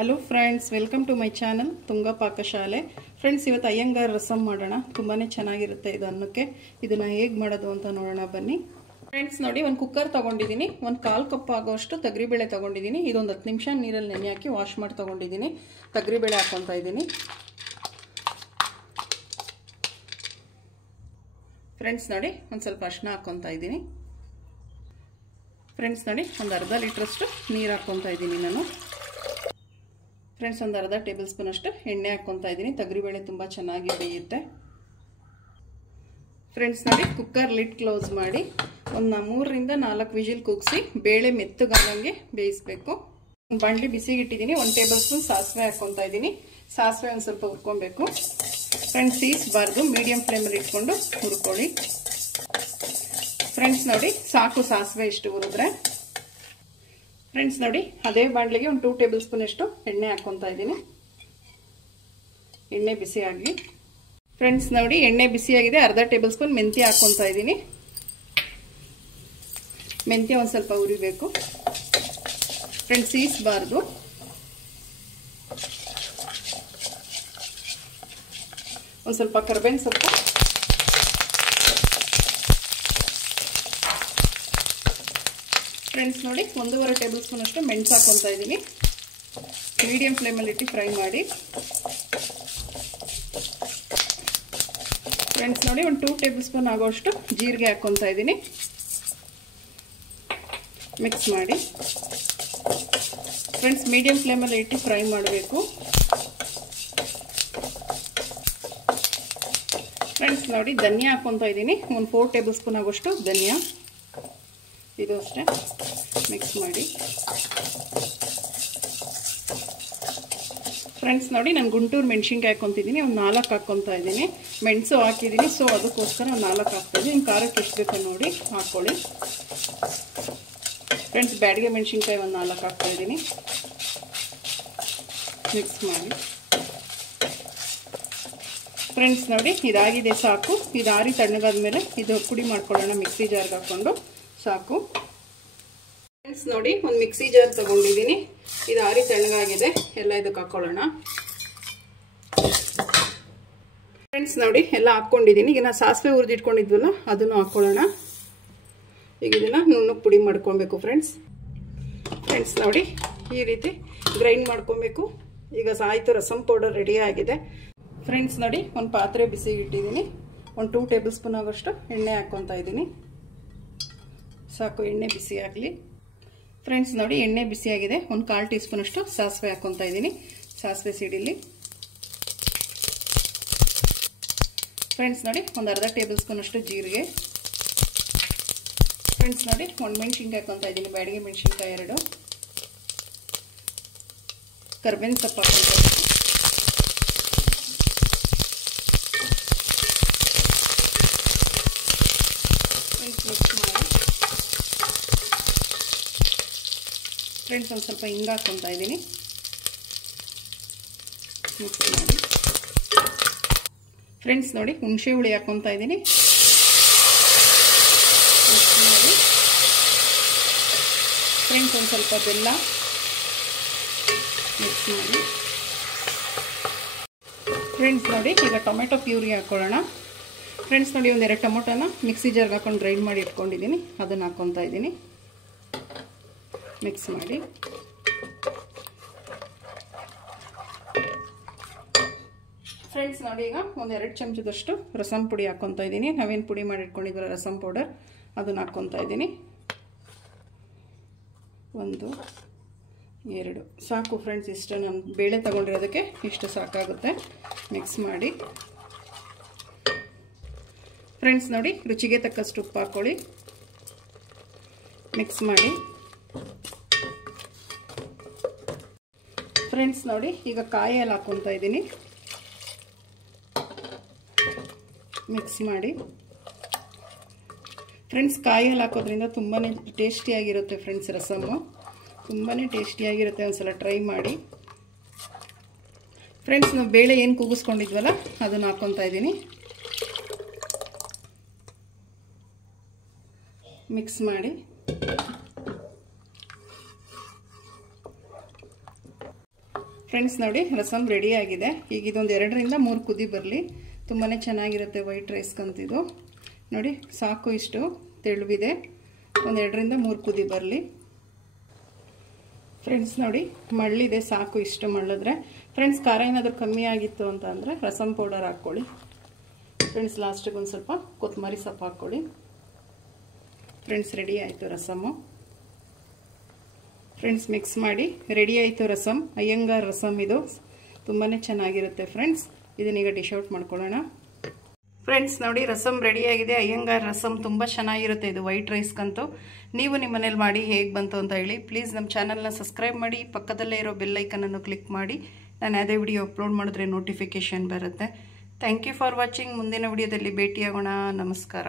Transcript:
Hello friends, welcome to my channel Tunga ಪಾಕಶಾಲೆ. Friends, ಇವತ್ತು ಅಯ್ಯಂಗಾರ್ ರಸಮ್ ಮಾಡೋಣ. ತುಂಬಾ ಚೆನ್ನಾಗಿರುತ್ತೆ ಇದು ಅನ್ನಕ್ಕೆ. ಇದನ್ನು ಹೇಗೆ ಮಾಡೋದು ಅಂತ ನೋಡೋಣ ಬನ್ನಿ. ಫ್ರೆಂಡ್ಸ್ ನೋಡಿ, ಒಂದು ಕುಕ್ಕರ್ ತೊಗೊಂಡಿದ್ದೀನಿ. ಒಂದು 1/4 ಕಪ್ ಆಗೋಷ್ಟು ತೊಗರಿಬೇಳೆ ತೊಗೊಂಡಿದ್ದೀನಿ. ಇದೊಂದು 10 ನಿಮಿಷ ನೀರಲ್ಲಿ ನೆನೆ ಹಾಕಿ ವಾಶ್ ಮಾಡಿ ತೊಗೊಂಡಿದ್ದೀನಿ. ತೊಗರಿಬೇಳೆ ಹಾಕ್ಕೊತಾ ಇದ್ದೀನಿ. ಫ್ರೆಂಡ್ಸ್ ನೋಡಿ, ಒಂದು ಸ್ವಲ್ಪ ಅರಿಶಿನ ಹಾಕ್ಕೊತಾ ಇದ್ದೀನಿ. ಫ್ರೆಂಡ್ಸ್ ನೋಡಿ, ಒಂದು ಅರ್ಧ ಲೀಟ್ರಷ್ಟು ನೀರು ಹಾಕ್ಕೊತಾ ಇದ್ದೀನಿ ನಾನು. ಫ್ರೆಂಡ್ಸ್, ಒಂದು ಅರ್ಧ ಟೇಬಲ್ ಸ್ಪೂನ್ ಅಷ್ಟು ಎಣ್ಣೆ ಹಾಕ್ಕೊತಾ ಇದ್ದೀನಿ. ತೊಗರಿಬೇಳೆ ತುಂಬ ಚೆನ್ನಾಗಿ ಬೇಯುತ್ತೆ. ಫ್ರೆಂಡ್ಸ್ ನೋಡಿ, ಕುಕ್ಕರ್ ಲಿಡ್ ಕ್ಲೋಸ್ ಮಾಡಿ ಒಂದು 3 ರಿಂದ 4 ವಿಜಿಲ್ ಕೂಗಿಸಿ ಬೇಳೆ ಮೆತ್ತಗಾಗಂಗೆ ಬೇಯಿಸಬೇಕು. ಒಂದು ಬಾಣಲಿ ಬಿಸಿಗೆ ಇಟ್ಟಿದ್ದೀನಿ. 1 ಟೇಬಲ್ ಸ್ಪೂನ್ ಸಾಸಿವೆ ಹಾಕ್ಕೊತಾ ಇದ್ದೀನಿ. ಸಾಸಿವೆ ಒಂದು ಸ್ವಲ್ಪ ಹುರ್ಕೊಬೇಕು. ಫ್ರೆಂಡ್ಸ್, ಸೀಸಬಾರ್ದು, ಮೀಡಿಯಂ ಫ್ಲೇಮಲ್ಲಿ ಇಟ್ಕೊಂಡು ಹುರ್ಕೊಳ್ಳಿ. ಫ್ರೆಂಡ್ಸ್ ನೋಡಿ, ಸಾಕು ಸಾಸಿವೆ ಇಷ್ಟು ಹುರಿದ್ರೆ. ಫ್ರೆಂಡ್ಸ್ ನೋಡಿ, ಅದೇ ಬಾಣಲಿಗೆ ಒಂದು 2 ಟೇಬಲ್ ಸ್ಪೂನ್ ಅಷ್ಟು ಎಣ್ಣೆ ಹಾಕ್ಕೊತಾ ಇದ್ದೀನಿ. ಎಣ್ಣೆ ಬಿಸಿ ಆಗಲಿ. ಫ್ರೆಂಡ್ಸ್ ನೋಡಿ, ಎಣ್ಣೆ ಬಿಸಿಯಾಗಿದೆ. ಅರ್ಧ ಟೇಬಲ್ ಸ್ಪೂನ್ ಮೆಂತ್ಯ ಹಾಕ್ಕೊತಾ ಇದ್ದೀನಿ. ಮೆಂತ್ಯ ಒಂದು ಸ್ವಲ್ಪ ಹುರಿಬೇಕು. ಫ್ರೆಂಡ್ಸ್, ಸೀಸಬಾರ್ದು. ಒಂದು ಸ್ವಲ್ಪ ಕರಿಬೇವಿನ ಸೊಪ್ಪು, ಫ್ರೆಂಡ್ಸ್ ನೋಡಿ, 1.5 ಟೇಬಲ್ ಸ್ಪೂನ್ ಅಷ್ಟು ಮೆಣಸು ಹಾಕ್ಕೊತಾ ಇದ್ದೀನಿ. ಮೀಡಿಯಂ ಫ್ಲೇಮಲ್ಲಿ ಇಟ್ಟು ಫ್ರೈ ಮಾಡಿ. ಫ್ರೆಂಡ್ಸ್ ನೋಡಿ, ಒಂದು 2 ಟೇಬಲ್ ಸ್ಪೂನ್ ಆಗೋಷ್ಟು ಜೀರಿಗೆ ಹಾಕ್ಕೊತಾ ಇದ್ದೀನಿ. ಮಿಕ್ಸ್ ಮಾಡಿ. ಫ್ರೆಂಡ್ಸ್, ಮೀಡಿಯಂ ಫ್ಲೇಮಲ್ಲಿ ಇಟ್ಟು ಫ್ರೈ ಮಾಡಬೇಕು. ಫ್ರೆಂಡ್ಸ್ ನೋಡಿ, ಧನಿಯಾ ಹಾಕ್ಕೊತಾ ಇದ್ದೀನಿ. ಒಂದು 4 ಟೇಬಲ್ ಸ್ಪೂನ್ ಆಗೋಷ್ಟು ಧನಿಯಾ. ಇದು ಅಷ್ಟೇ ಮಿಕ್ಸ್ ಮಾಡಿ. ಫ್ರೆಂಡ್ಸ್ ನೋಡಿ, ನಾನು ಗುಂಟೂರು ಮೆಣಸಿನ್ಕಾಯಿ ಹಾಕ್ಕೊತಿದ್ದೀನಿ. ಒಂದು 4 ಹಾಕ್ಕೊತಾ ಇದ್ದೀನಿ. ಮೆಣಸು ಹಾಕಿದ್ದೀನಿ, ಸೊ ಅದಕ್ಕೋಸ್ಕರ ಒಂದು 4 ಹಾಕ್ತಾಯಿದ್ದೀನಿ. ನಿಮ್ಮ ಖಾರಕ್ಕೆ ಎಷ್ಟು ಬೇಕೋ ನೋಡಿ ಹಾಕ್ಕೊಳ್ಳಿ. ಫ್ರೆಂಡ್ಸ್, ಬ್ಯಾಡಿಗೆ ಮೆಣಸಿನ್ಕಾಯಿ ಒಂದು 4 ಹಾಕ್ತಾಯಿದ್ದೀನಿ. ಮಿಕ್ಸ್ ಮಾಡಿ. ಫ್ರೆಂಡ್ಸ್ ನೋಡಿ, ಇದಾಗಿದೆ, ಸಾಕು. ಇದು ಆರಿ ತಣ್ಣಗಾದ್ಮೇಲೆ ಇದು ಪುಡಿ ಮಾಡ್ಕೊಳ್ಳೋಣ. ಮಿಕ್ಸಿ ಜಾರ್ಗೆ ಹಾಕ್ಕೊಂಡು ಸಾಕು. ಫ್ರೆಂಡ್ಸ್ ನೋಡಿ, ಒಂದು ಮಿಕ್ಸಿ ಜಾರ್ ತಗೊಂಡಿದ್ದೀನಿ. ಇದು ಆರಿ ತಣ್ಣಗಾಗಿದೆ. ಎಲ್ಲ ಇದಕ್ಕೆ ಹಾಕೊಳ್ಳೋಣ. ಫ್ರೆಂಡ್ಸ್ ನೋಡಿ, ಎಲ್ಲ ಹಾಕ್ಕೊಂಡಿದ್ದೀನಿ. ಈಗ ನಾವು ಸಾಸಿವೆ ಹುರಿದಿಟ್ಕೊಂಡಿದ್ವಲ್ಲ ಅದನ್ನು ಹಾಕ್ಕೊಳ್ಳೋಣ. ಈಗ ಇದನ್ನು ನುಣ್ಣಗೆ ಪುಡಿ ಮಾಡ್ಕೊಬೇಕು. ಫ್ರೆಂಡ್ಸ್ ನೋಡಿ, ಈ ರೀತಿ ಗ್ರೈಂಡ್ ಮಾಡ್ಕೊಬೇಕು. ಈಗ ಆಯಿತು, ರಸಮ್ ಪೌಡರ್ ರೆಡಿ ಆಗಿದೆ. ಫ್ರೆಂಡ್ಸ್ ನೋಡಿ, ಒಂದು ಪಾತ್ರೆ ಬಿಸಿಗೆ ಇಟ್ಟಿದ್ದೀನಿ. ಒಂದು 2 ಟೇಬಲ್ ಸ್ಪೂನ್ ಆಗೋಷ್ಟು ಎಣ್ಣೆ ಹಾಕ್ಕೊತಾ ಇದ್ದೀನಿ. ಸಾಕು, ಎಣ್ಣೆ ಬಿಸಿ ಆಗಲಿ. ಫ್ರೆಂಡ್ಸ್ ನೋಡಿ, ಎಣ್ಣೆ ಬಿಸಿಯಾಗಿದೆ. ಒಂದು 1/4 ಟೀ ಸ್ಪೂನ್ ಅಷ್ಟು ಸಾಸಿವೆ ಹಾಕ್ಕೊತಾ ಇದ್ದೀನಿ. ಸಾಸಿವೆ ಸಿಡಿಲಿ. ಫ್ರೆಂಡ್ಸ್ ನೋಡಿ, ಒಂದು ಅರ್ಧ ಟೇಬಲ್ ಸ್ಪೂನ್ ಅಷ್ಟು ಜೀರಿಗೆ. ಫ್ರೆಂಡ್ಸ್ ನೋಡಿ, ಒಂದು ಮೆಣಸಿನ್ಕಾಯಿ ಹಾಕ್ಕೊತಾ ಇದ್ದೀನಿ. ಬ್ಯಾಡಿಗೆ ಮೆಣಸಿನ್ಕಾಯಿ 2. ಕರಿಬೇವಿನ ಸೊಪ್ಪು ಹಾಕ್ಕೊತಾ ಇದ್ದೀನಿ. ಫ್ರೆಂಡ್ಸ್, ಒಂದು ಸ್ವಲ್ಪ ಹಿಂಗ ಹಾಕ್ಕೊತಾ ಇದ್ದೀನಿ. ಮಿಕ್ಸ್ ಮಾಡಿ. ಫ್ರೆಂಡ್ಸ್ ನೋಡಿ, ಹುಣಸೆ ಹುಳಿ ಹಾಕ್ಕೊತಾ ಇದ್ದೀನಿ. ಮಿಕ್ಸ್ ಮಾಡಿ. ಫ್ರೆಂಡ್ಸ್, ಒಂದು ಸ್ವಲ್ಪ ಬೆಲ್ಲ ಮಿಕ್ಸ್ ಮಾಡಿ. ಫ್ರೆಂಡ್ಸ್ ನೋಡಿ, ಈಗ ಟೊಮೆಟೊ ಪ್ಯೂರಿ ಹಾಕ್ಕೊಳ್ಳೋಣ. ಫ್ರೆಂಡ್ಸ್ ನೋಡಿ, ಒಂದು 2 ಟೊಮೊಟೊನ ಮಿಕ್ಸಿ ಜಾರ್ಗೆ ಹಾಕೊಂಡು ಗ್ರೈಂಡ್ ಮಾಡಿ ಇಟ್ಕೊಂಡಿದ್ದೀನಿ. ಅದನ್ನು ಹಾಕ್ಕೊತಾ ಇದ್ದೀನಿ. ಮಿಕ್ಸ್ ಮಾಡಿ. ಫ್ರೆಂಡ್ಸ್ ನೋಡಿ, ಈಗ ಒಂದು 2 ಚಮಚದಷ್ಟು ರಸಮ್ ಪುಡಿ ಹಾಕ್ಕೊತಾ ಇದ್ದೀನಿ. ನಾವೇನು ಪುಡಿ ಮಾಡಿ ಇಟ್ಕೊಂಡಿದ್ದೀರ ರಸಮ್ ಪೌಡರ್, ಅದನ್ನು ಹಾಕ್ಕೊತಾ ಇದ್ದೀನಿ. 1 2 ಸಾಕು. ಫ್ರೆಂಡ್ಸ್, ಇಷ್ಟು ನಾನು ಬೇಳೆ ತಗೊಂಡಿರೋದಕ್ಕೆ ಇಷ್ಟು ಸಾಕಾಗುತ್ತೆ. ಮಿಕ್ಸ್ ಮಾಡಿ. ಫ್ರೆಂಡ್ಸ್ ನೋಡಿ, ರುಚಿಗೆ ತಕ್ಕಷ್ಟು ಉಪ್ಪು ಹಾಕ್ಕೊಳ್ಳಿ. ಮಿಕ್ಸ್ ಮಾಡಿ. ಫ್ರೆಂಡ್ಸ್ ನೋಡಿ, ಈಗ ಕಾಯಿ ಹಾಲು ಹಾಕ್ಕೊತಾ ಇದ್ದೀನಿ. ಮಿಕ್ಸ್ ಮಾಡಿ. ಫ್ರೆಂಡ್ಸ್, ಕಾಯಿ ಹಾಲು ಹಾಕೋದ್ರಿಂದ ತುಂಬಾ ಟೇಸ್ಟಿಯಾಗಿರುತ್ತೆ. ಫ್ರೆಂಡ್ಸ್, ರಸಮ್ಮು ತುಂಬಾ ಟೇಸ್ಟಿಯಾಗಿರುತ್ತೆ. ಒಂದ್ಸಲ ಟ್ರೈ ಮಾಡಿ. ಫ್ರೆಂಡ್ಸ್, ನಾವು ಬೇಳೆ ಏನು ಕೂಗಿಸ್ಕೊಂಡಿದ್ವಲ್ಲ ಅದನ್ನು ಹಾಕ್ಕೊತಾ ಇದ್ದೀನಿ. ಮಿಕ್ಸ್ ಮಾಡಿ. ಫ್ರೆಂಡ್ಸ್ ನೋಡಿ ರಸಮ್ ರೆಡಿ ಆಗಿದೆ. ಈಗ ಇದೊಂದು 2ರಿಂದ 3 ಕುದಿ ಬರಲಿ, ತುಂಬಾ ಚೆನ್ನಾಗಿರುತ್ತೆ ವೈಟ್ ರೈಸ್ಗಂತಿದು. ನೋಡಿ ಸಾಕು, ಇಷ್ಟು ತೆಳುವಿದೆ. ಒಂದು 2ರಿಂದ 3 ಕುದಿ ಬರಲಿ ಫ್ರೆಂಡ್ಸ್. ನೋಡಿ ಮಳ್ಳಿದೆ, ಸಾಕು ಇಷ್ಟು ಮಳ್ಳಿದ್ರೆ. ಫ್ರೆಂಡ್ಸ್ ಖಾರ ಏನಾದರೂ ಕಮ್ಮಿ ಆಗಿತ್ತು ಅಂತ ಅಂದರೆ ರಸಮ್ ಪೌಡರ್ ಹಾಕ್ಕೊಳ್ಳಿ ಫ್ರೆಂಡ್ಸ್. ಲಾಸ್ಟಿಗೆ ಒಂದು ಸ್ವಲ್ಪ ಕೊತ್ತಂಬರಿ ಸೊಪ್ಪು ಹಾಕ್ಕೊಳ್ಳಿ ಫ್ರೆಂಡ್ಸ್. ರೆಡಿ ಆಯಿತು ರಸಮ್ಮು ಫ್ರೆಂಡ್ಸ್. ಮಿಕ್ಸ್ ಮಾಡಿ ರೆಡಿ ಆಯಿತು ರಸಮ್. ಅಯ್ಯಂಗಾರ್ ರಸಮ್ ಇದು ತುಂಬಾ ಚೆನ್ನಾಗಿರುತ್ತೆ ಫ್ರೆಂಡ್ಸ್. ಇದನ್ನೀಗ ಡಿಶ್ ಔಟ್ ಮಾಡ್ಕೊಳ್ಳೋಣ ಫ್ರೆಂಡ್ಸ್. ನೋಡಿ ರಸಮ್ ರೆಡಿ ಆಗಿದೆ. ಅಯ್ಯಂಗಾರ್ ರಸಮ್ ತುಂಬ ಚೆನ್ನಾಗಿರುತ್ತೆ ಇದು ವೈಟ್ ರೈಸ್ಗಂತೂ. ನೀವು ನಿಮ್ಮ ಮನೇಲಿ ಮಾಡಿ ಹೇಗೆ ಬಂತು ಅಂತ ಹೇಳಿ. ಪ್ಲೀಸ್ ನಮ್ಮ ಚಾನಲ್ನ ಸಬ್ಸ್ಕ್ರೈಬ್ ಮಾಡಿ, ಪಕ್ಕದಲ್ಲೇ ಇರೋ ಬೆಲ್ ಐಕನನ್ನು ಕ್ಲಿಕ್ ಮಾಡಿ. ನಾನು ಯಾವುದೇ ವಿಡಿಯೋ ಅಪ್ಲೋಡ್ ಮಾಡಿದ್ರೆ ನೋಟಿಫಿಕೇಷನ್ ಬರುತ್ತೆ. Thank you for watching. ಮುಂದಿನ ವಿಡಿಯೋದಲ್ಲಿ ಭೇಟಿಯಾಗೋಣ. ನಮಸ್ಕಾರ.